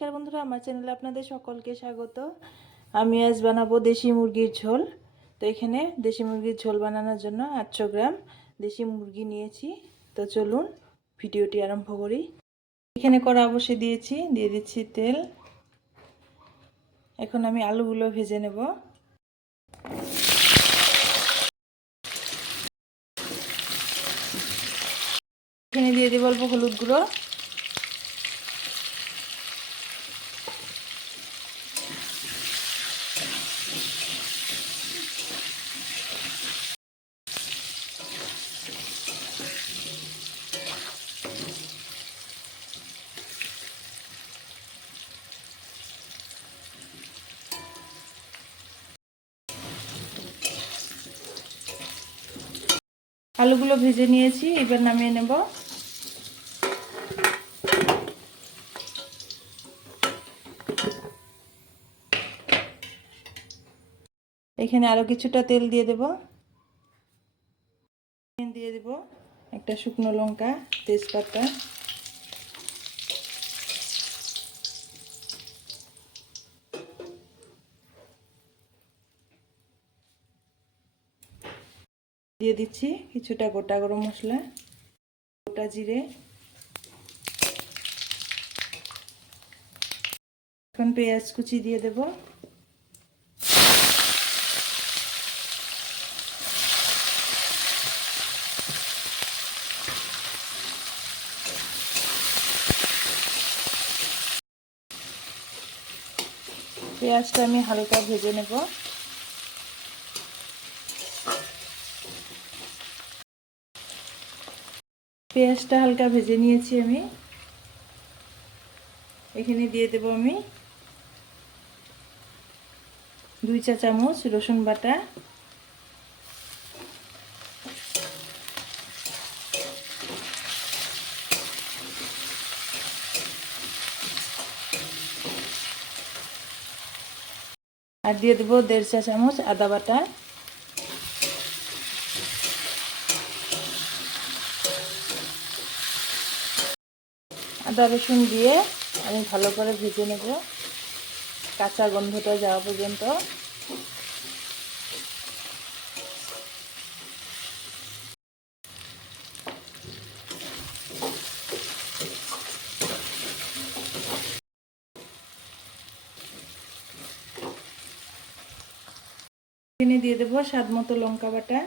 নমস্কার বন্ধুরা, আমার চ্যানেলে আপনাদের সকলকে স্বাগত। আমি আজ বানাবো দেশি মুরগির ঝোল। তো এখানে দেশি মুরগির ঝোল বানানোর জন্য আটশো গ্রাম দেশি মুরগি নিয়েছি। তো চলুন ভিডিওটি আরম্ভ করি। এখানে কড়া অবশ্যই দিয়েছি, দিয়ে দিচ্ছি তেল। এখন আমি আলুগুলো ভেজে নেব। এখানে দিয়ে দেবো অল্প হলুদ গুঁড়ো। আলুগুলো ভেজে নিয়েছি, এবার নামিয়ে নেব। এখানে আরও কিছুটা তেল দিয়ে দেব। দিয়ে দেব একটা শুকনো লঙ্কা, তেজপাতা। দিয়ে দিচ্ছি কিছুটা গোটা গরম মশলা, গোটা জিরে। এখন পেঁয়াজ কুচি দিয়ে দেব। পেঁয়াজটা আমি হালকা ভেজে নেব। পেঁয়াজটা হালকা ভেজে নিয়েছি আমি। এখানে দিয়ে দেব আমি দুই চা চামচ রসুন বাটা। আর দিয়ে দেবো দেড় চা চামচ আদা বাটা। আদা রসুন দিয়ে আমি ভালো করে ভেজে নেব। কাঁচা গন্ধটা যাওয়া পর্যন্ত। এখানে দিয়ে দেবো স্বাদ মতো লঙ্কা বাটা।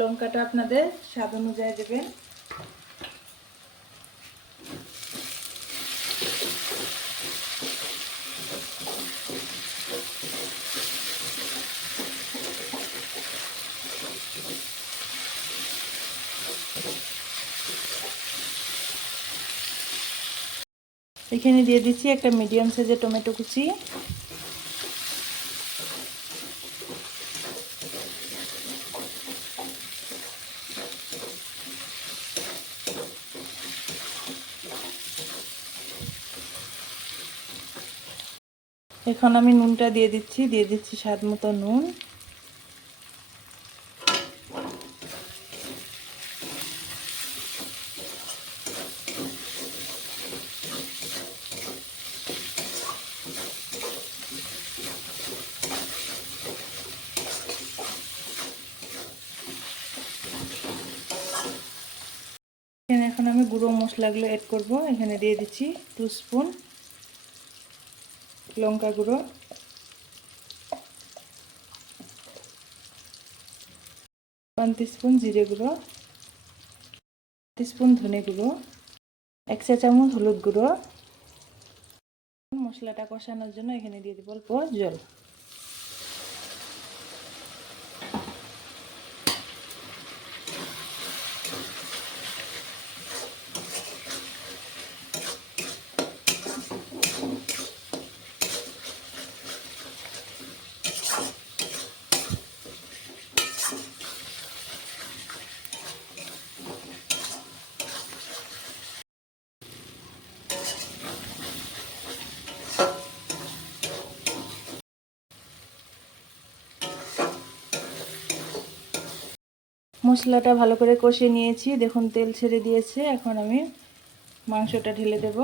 লঙ্কাটা আপনাদের স্বাদ অনুযায়ী দেবেন। এখানে দিয়ে দিচ্ছি একটা মিডিয়াম সাইজের টমেটো কুচি। এখন আমি নুনটা দিয়ে দিচ্ছি দিয়ে দিচ্ছি স্বাদ মতো নুন এখানে এখন আমি গুঁড়ো মশলাগুলো অ্যাড করব। এখানে দিয়ে দিচ্ছি টু স্পুন লঙ্কা গুঁড়ো। ওয়ান স্পুন জিরে গুঁড়ো। স্পুন ধনে গুঁড়ো। এক চা চামচ হলুদ গুঁড়ো। মশলাটা কষানোর জন্য এখানে দিয়ে দিব অল্প জল। মশলাটা ভালো করে কষে নিয়েছি। দেখুন তেল ছেড়ে দিয়েছে। এখন আমি মাংসটা ঢেলে দেব।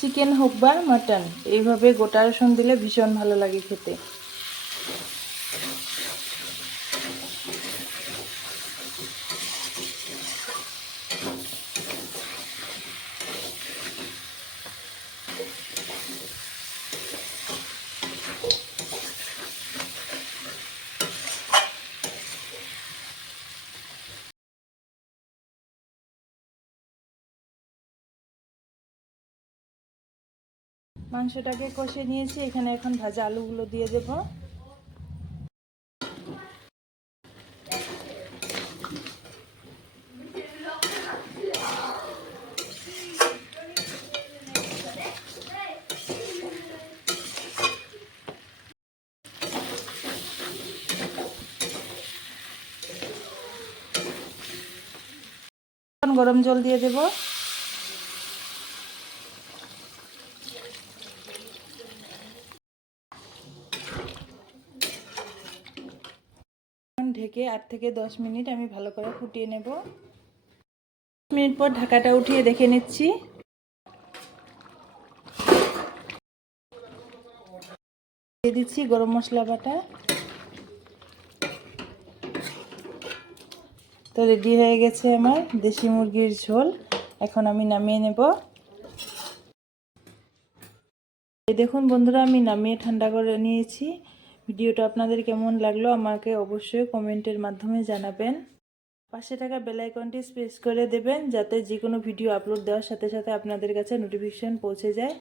চিকেন হোক বা মাটন এইভাবে গোটা রসুন দিলে ভীষণ ভালো লাগে খেতে। মাংসটাকে কষে নিয়েছি এখানে এখন ভাজা আলুগুলো দিয়ে দেব। গরম জল দিয়ে দেবো। ঢেকে আট থেকে দশ মিনিট আমি ভালো করে ফুটিয়ে নেব। মিনিট পর ঢাকাটা উঠিয়ে দেখে নিচ্ছি। দিয়ে দিচ্ছি গরম মশলা বাটা। তো রেডি হয়ে গেছে আমার দেশি মুরগির ঝোল। এখন আমি নামিয়ে নেব। এই দেখুন বন্ধুরা, আমি নামিয়ে ঠান্ডা করে নিয়েছি। ভিডিওটা আপনাদের কেমন লাগল আমাকে অবশ্যই কমেন্টের মাধ্যমে জানাবেন। পাশে থাকা বেলাইকনটি প্রেস করে দেবেন যাতে যে কোনো ভিডিও আপলোড দেওয়ার সাথে সাথে আপনাদের কাছে নোটিফিকেশান পৌঁছে যায়।